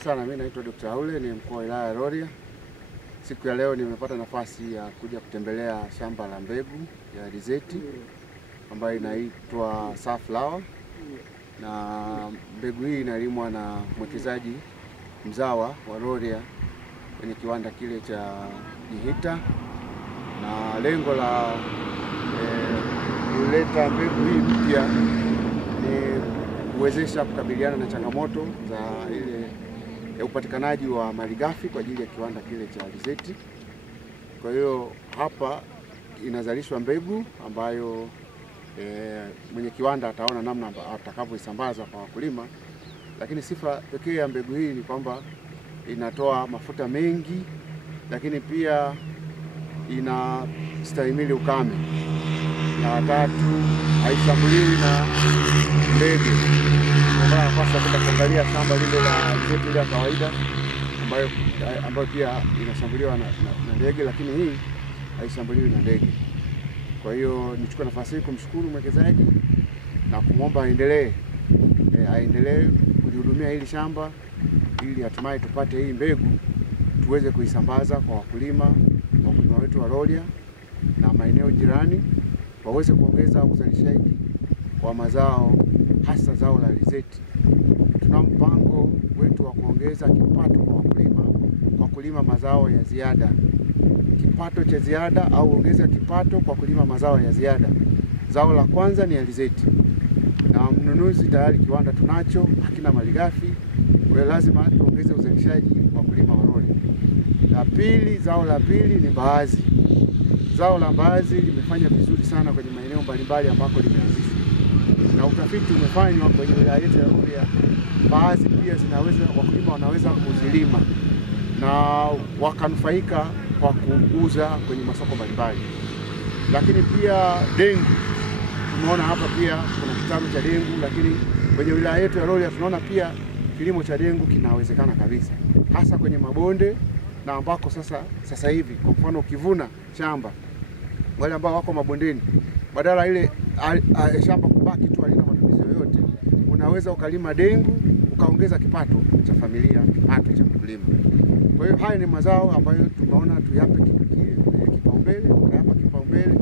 Sana, mimi naitwa Dr. Haule, ni mkuu wa wilaya ya Rorya. Siku ya leo nimepata nafasi ya kuja kutembelea shamba la mbegu ya alizeti ambayo inaitwa Sunflower, na mbegu hii inalimwa na mwekezaji mzawa wa Rorya kwenye kiwanda kile cha Jihita, na lengo la kuleta mbegu hii mpya ni kuwezesha kukabiliana na changamoto za ile upatikanaji wa malighafi kwa ajili ya kiwanda kile cha alizeti. Kwa hiyo hapa inazalishwa mbegu ambayo mwenye kiwanda ataona namna atakavyoisambaza kwa wakulima, lakini sifa pekee ya mbegu hii ni kwamba inatoa mafuta mengi, lakini pia inastahimili ukame, na tatu haishambuliwi na ndege. Kwa nafasi ya kuangalia shamba lile la alizeti ile ya kawaida ambayo pia inashambuliwa na ndege, lakini hii haishambuliwi na ndege. Kwa hiyo nichukue nafasi hii kumshukuru mwekezaji na kumwomba aendelee kulihudumia hili shamba ili hatimaye tupate hii mbegu tuweze kuisambaza kwa wakulima wetu wa Rorya na maeneo jirani, waweze kuongeza uzalishaji wa mazao, hasa zao la alizeti. Tuna mpango wetu wa kuongeza kipato kwa kulima mazao ya ziada, kipato cha ziada au ongeza kipato kwa kulima mazao ya ziada. Zao la kwanza ni alizeti, na mnunuzi tayari kiwanda tunacho, hakina malighafi, kwa lazima tuongeze uzalishaji wa kulima wa Rorya. Zao la pili ni mbaazi. Zao la mbaazi limefanya vizuri sana kwenye maeneo mbalimbali ambako limeanzishwa, na utafiti umefanywa kwenye wilaya yetu ya Rorya. Mbaazi pia wakulima wanaweza kuzilima na wakanufaika kwa kuuza kwenye masoko mbalimbali. Lakini pia dengu, tumeona hapa pia kuna kitalu cha dengu, lakini kwenye wilaya yetu ya Rorya tunaona pia kilimo cha dengu kinawezekana kabisa, hasa kwenye mabonde na ambako sasa hivi kwa mfano ukivuna shamba, wale ambao wako mabondeni, badala ile shamba kubaki tu halina matumizi yoyote, unaweza ukalima dengu ukaongeza kipato cha familia, kipato cha mkulima. Kwa hiyo haya ni mazao ambayo tunaona tuyape kipaumbele, tutayapa kipaumbele,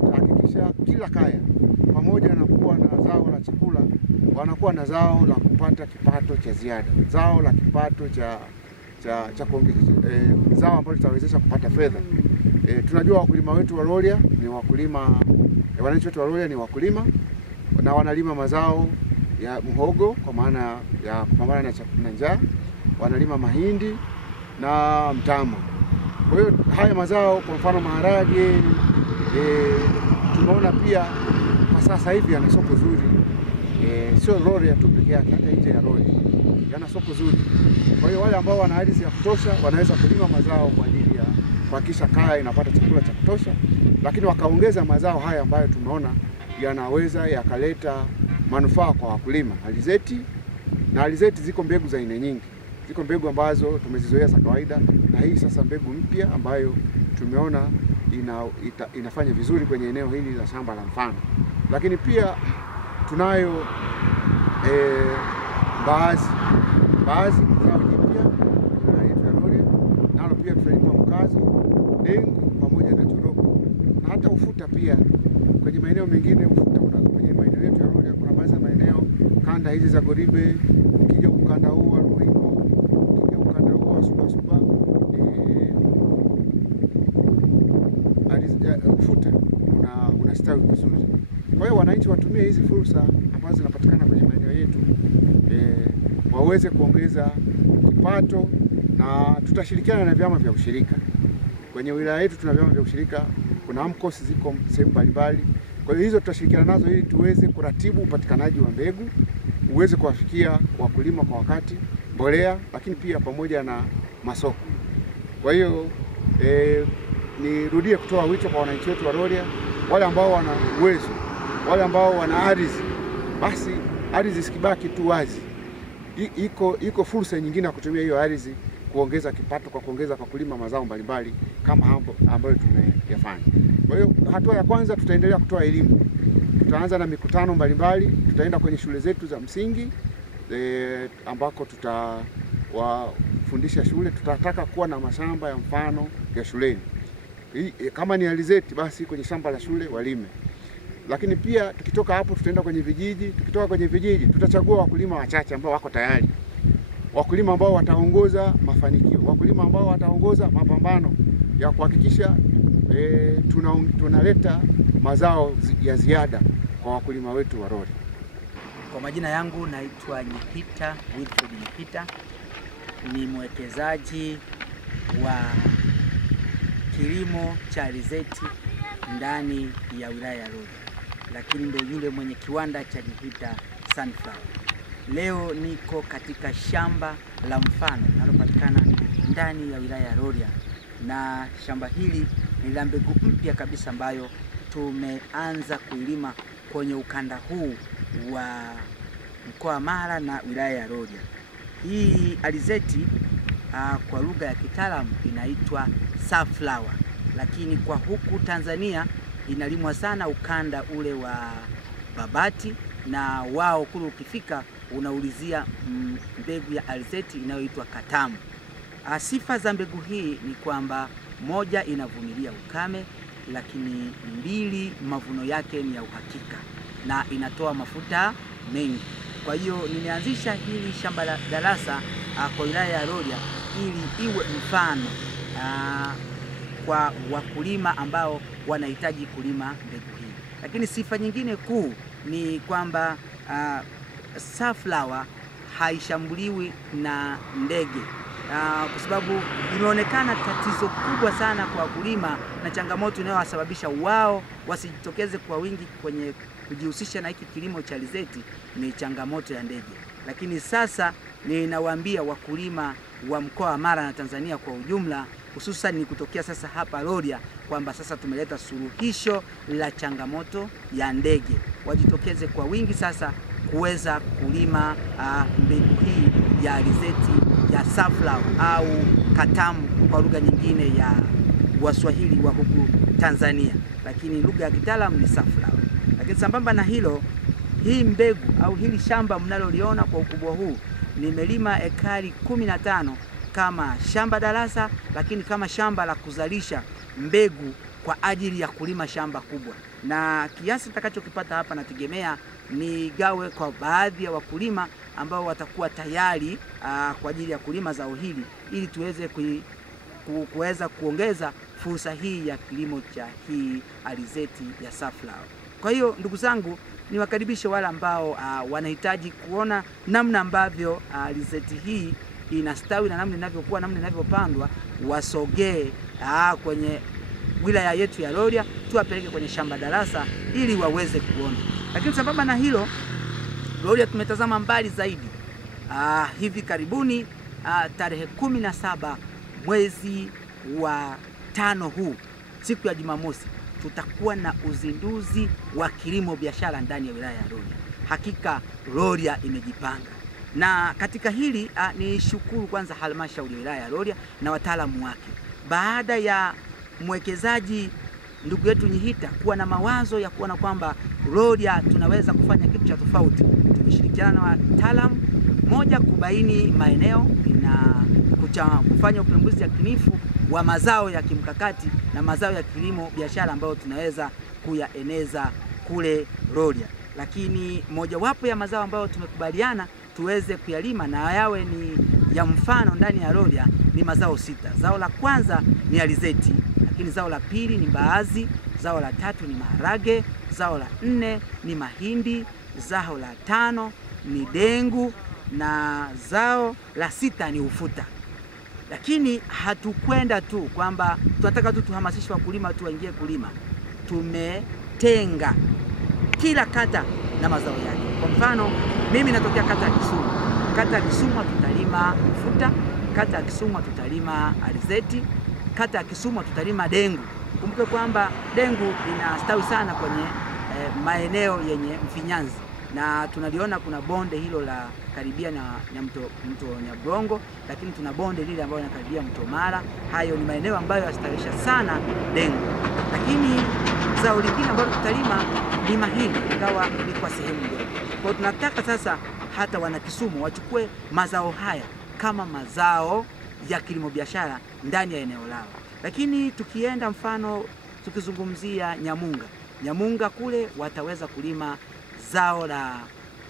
tutahakikisha kila kaya pamoja na kuwa na zao la chakula wanakuwa na zao la kupata kipato cha ziada, zao la kipato zao ambalo litawezesha kupata fedha. Tunajua wakulima wetu wa Rorya ni wakulima, wananchi wetu wa Rorya ni wakulima na wanalima mazao ya muhogo kwa maana ya kupambana na njaa, wanalima mahindi na mtama. Kwa hiyo haya mazao, kwa mfano maharage, tunaona pia kwa sasa hivi yana soko zuri, sio Rorya tu pekee yake, hata nje ya Rorya yana soko zuri. Kwa hiyo wale ambao wana ardhi ya kutosha wanaweza kulima mazao kwa ajili ya kuhakikisha kaya inapata chakula cha kutosha, lakini wakaongeza mazao haya ambayo tumeona yanaweza yakaleta manufaa kwa wakulima. Alizeti ziko mbegu za aina nyingi. Ziko mbegu ambazo tumezizoea za kawaida, na hii sasa mbegu mpya ambayo tumeona inafanya vizuri kwenye eneo hili la shamba la mfano. Lakini pia tunayo mbaazi zao jipya wilaya yetu ya Rorya, nalo pia tutalipa mkazo, dengu pamoja na choroko, na hata ufuta pia kwenye maeneo mengine. Ufuta kwenye maeneo yetu ya Rorya kuna baadhi ya maeneo, kanda hizi za Goribe, ukija ukanda huu wa Ruhingo, ukija ukanda huu wa Subasuba, ufuta unastawi vizuri. Kwa hiyo wananchi watumie hizi fursa ambazo zinapatikana kwenye maeneo yetu, waweze kuongeza kipato, na tutashirikiana na vyama vya ushirika. Kwenye wilaya yetu tuna vyama vya ushirika, kuna AMCOS ziko sehemu mbalimbali. Kwa hiyo hizo tutashirikiana nazo ili tuweze kuratibu upatikanaji wa mbegu, uweze kuwafikia wakulima kwa wakati, mbolea, lakini pia pamoja na masoko. Kwa hiyo nirudie kutoa wito kwa wananchi wetu wa Rorya, wale ambao wana uwezo, wale ambao wana ardhi, basi ardhi isikibaki tu wazi. Iko fursa nyingine ya kutumia hiyo ardhi kuongeza kipato kwa kulima mazao mbalimbali kama ambayo tumeyafanya. Kwa hiyo hatua ya kwanza, tutaendelea kutoa elimu. Tutaanza na mikutano mbalimbali, tutaenda kwenye shule zetu za msingi ambako wafundisha shule, tutataka kuwa na mashamba ya mfano ya shuleni. Kama ni alizeti basi kwenye shamba la shule walime. Lakini pia tukitoka hapo tutaenda kwenye vijiji, tukitoka kwenye vijiji tutachagua wakulima wachache ambao wako tayari. Wakulima ambao wataongoza mafanikio, wakulima ambao wataongoza mapambano ya kuhakikisha tunaleta mazao ya ziada kwa wakulima wetu wa Rorya. Kwa majina yangu naitwa Nyihita Wilfred Nyihita, ni mwekezaji wa kilimo cha alizeti ndani ya wilaya ya Rorya, lakini ndio yule mwenye kiwanda cha Nyihita Sunflower. Leo niko katika shamba la mfano linalopatikana ndani ya wilaya ya Rorya, na shamba hili ni la mbegu mpya kabisa ambayo tumeanza kuilima kwenye ukanda huu wa mkoa Mara na wilaya ya Rorya. Hii alizeti kwa lugha ya kitaalamu inaitwa sunflower, lakini kwa huku Tanzania inalimwa sana ukanda ule wa Babati, na wao kule ukifika unaulizia mbegu ya alizeti inayoitwa Katamu. Sifa za mbegu hii ni kwamba moja, inavumilia ukame, lakini mbili, mavuno yake ni ya uhakika na inatoa mafuta mengi. Kwa hiyo nimeanzisha hili shamba la darasa kwa wilaya ya Rorya ili iwe mfano kwa wakulima ambao wanahitaji kulima mbegu hii. Lakini sifa nyingine kuu ni kwamba sunflower haishambuliwi na ndege, kwa sababu imeonekana tatizo kubwa sana kwa wakulima na changamoto inayowasababisha wao wasijitokeze kwa wingi kwenye kujihusisha na hiki kilimo cha alizeti ni changamoto ya ndege. Lakini sasa ninawaambia wakulima wa mkoa wa Mara na Tanzania kwa ujumla, hususan ni kutokea sasa hapa Rorya, kwamba sasa tumeleta suluhisho la changamoto ya ndege. Wajitokeze kwa wingi sasa kuweza kulima mbegu hii ya alizeti ya sunflower au Katamu kwa lugha nyingine ya Waswahili wa huku Tanzania, lakini lugha ya kitaalamu ni sunflower. Lakini sambamba na hilo, hii mbegu au hili shamba mnaloliona kwa ukubwa huu, nimelima ekari 15 kama shamba darasa, lakini kama shamba la kuzalisha mbegu kwa ajili ya kulima shamba kubwa. Na kiasi nitakachokipata hapa nategemea nigawe kwa baadhi ya wakulima ambao watakuwa tayari kwa ajili ya kulima zao hili, ili tuweze kuweza kuongeza fursa hii ya kilimo cha hii alizeti ya sunflower. Kwa hiyo ndugu zangu, niwakaribishe wale ambao wanahitaji kuona namna ambavyo alizeti hii inastawi na namna inavyokuwa, namna inavyopandwa, wasogee kwenye wilaya yetu ya Rorya, tuwapeleke kwenye shamba darasa ili waweze kuona. Lakini sambamba na hilo, Rorya tumetazama mbali zaidi. Hivi karibuni tarehe 17 mwezi wa 5 huu, siku ya Jumamosi, tutakuwa na uzinduzi wa kilimo biashara ndani ya wilaya ya Rorya. Hakika Rorya imejipanga. Na katika hili ni shukuru kwanza halmashauri ya wilaya ya Rorya na wataalamu wake. Baada ya mwekezaji ndugu yetu Nyihita kuwa na mawazo ya kuona kwamba Rorya tunaweza kufanya kitu cha tofauti, tumeshirikiana na wataalamu, moja, kubaini maeneo na kufanya upembuzi yakinifu wa mazao ya kimkakati na mazao ya kilimo biashara ambayo tunaweza kuyaeneza kule Rorya. Lakini mojawapo ya mazao ambayo tumekubaliana tuweze kuyalima na yawe ni ya mfano ndani ya Rorya ni mazao 6. Zao la kwanza ni alizeti, lakini zao la pili ni mbaazi, zao la tatu ni maharage, zao la 4 ni mahindi, zao la 5 ni dengu, na zao la 6 ni ufuta. Lakini hatukwenda tu kwamba tunataka tu tuhamasishe wakulima tu waingie kulima. Tumetenga kila kata na mazao yake. Kwa mfano, mimi natokea kata ya Kisumu. Kata ya Kisumu tutalima ufuta, kata ya Kisumu tutalima alizeti, kata ya Kisumu tutalima dengu. Kumbuke kwamba dengu inastawi sana kwenye maeneo yenye mfinyanzi, na tunaliona kuna bonde hilo la karibia na mto Nyabrongo, lakini tuna bonde lile ambalo linakaribia mto Mara. Hayo ni maeneo ambayo yastawisha sana dengu. Lakini zao lingine ambalo tutalima ni mahindi, ingawa ni kwa sehemu ndogo. Kwa tunataka sasa hata wana Kisumu wachukue mazao haya kama mazao ya kilimo biashara ndani ya eneo lao. Lakini tukienda mfano tukizungumzia Nyamunga kule wataweza kulima zao la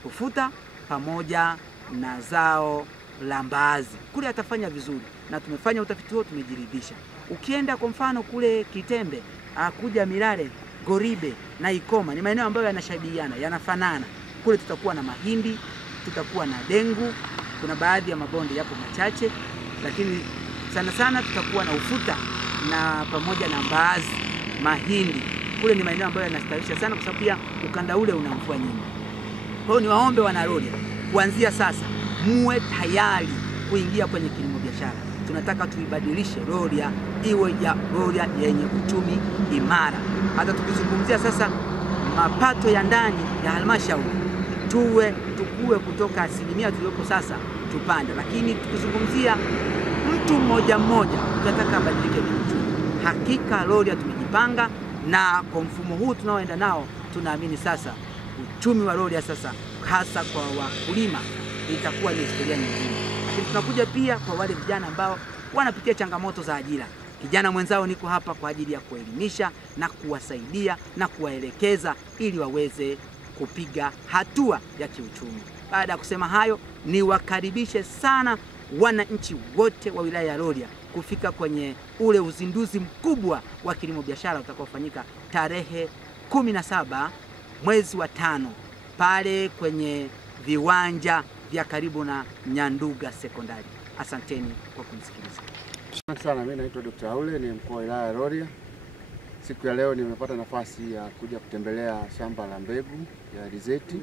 ufuta pamoja na zao la mbaazi. Kule atafanya vizuri na tumefanya utafiti huo, tumejiridhisha. Ukienda kwa mfano kule Kitembe, kuja Milale, Goribe na Ikoma ni maeneo ambayo yanashabihiana, yanafanana. Kule tutakuwa na mahindi, tutakuwa na dengu, kuna baadhi ya mabonde yapo machache, lakini sana sana tutakuwa na ufuta na pamoja na mbaazi, mahindi. Kule ni maeneo ambayo yanastawisha sana kwa sababu pia ukanda ule una mvua nyingi. Kwa hiyo niwaombe wana Rorya, kuanzia sasa muwe tayari kuingia kwenye kilimo biashara. Tunataka tuibadilishe Rorya iwe ya Rorya yenye uchumi imara. Hata tukizungumzia sasa mapato ya ndani ya halmashauri, tukue kutoka asilimia tuliyopo sasa tupande. Lakini tukizungumzia mtu mmoja tunataka abadilike kiuchumi. Hakika Rorya tumejipanga, na kwa mfumo huu tunaoenda nao tunaamini sasa uchumi wa Rorya sasa hasa kwa wakulima itakuwa ni historia nyingine. Lakini tunakuja pia kwa wale vijana ambao wanapitia changamoto za ajira. Kijana mwenzao niko hapa kwa ajili ya kuelimisha na kuwasaidia na kuwaelekeza ili waweze kupiga hatua ya kiuchumi. Baada ya kusema hayo, niwakaribishe sana wananchi wote wa wilaya ya Rorya kufika kwenye ule uzinduzi mkubwa wa kilimo biashara utakaofanyika tarehe 17 mwezi wa 5 pale kwenye viwanja vya karibu na Nyanduga Sekondari. Asanteni kwa kunisikiliza. Asante sana. Mimi naitwa Dr. Haule, ni mkuu wa wilaya ya Rorya. Siku ya leo nimepata nafasi ya kuja kutembelea shamba la mbegu ya alizeti.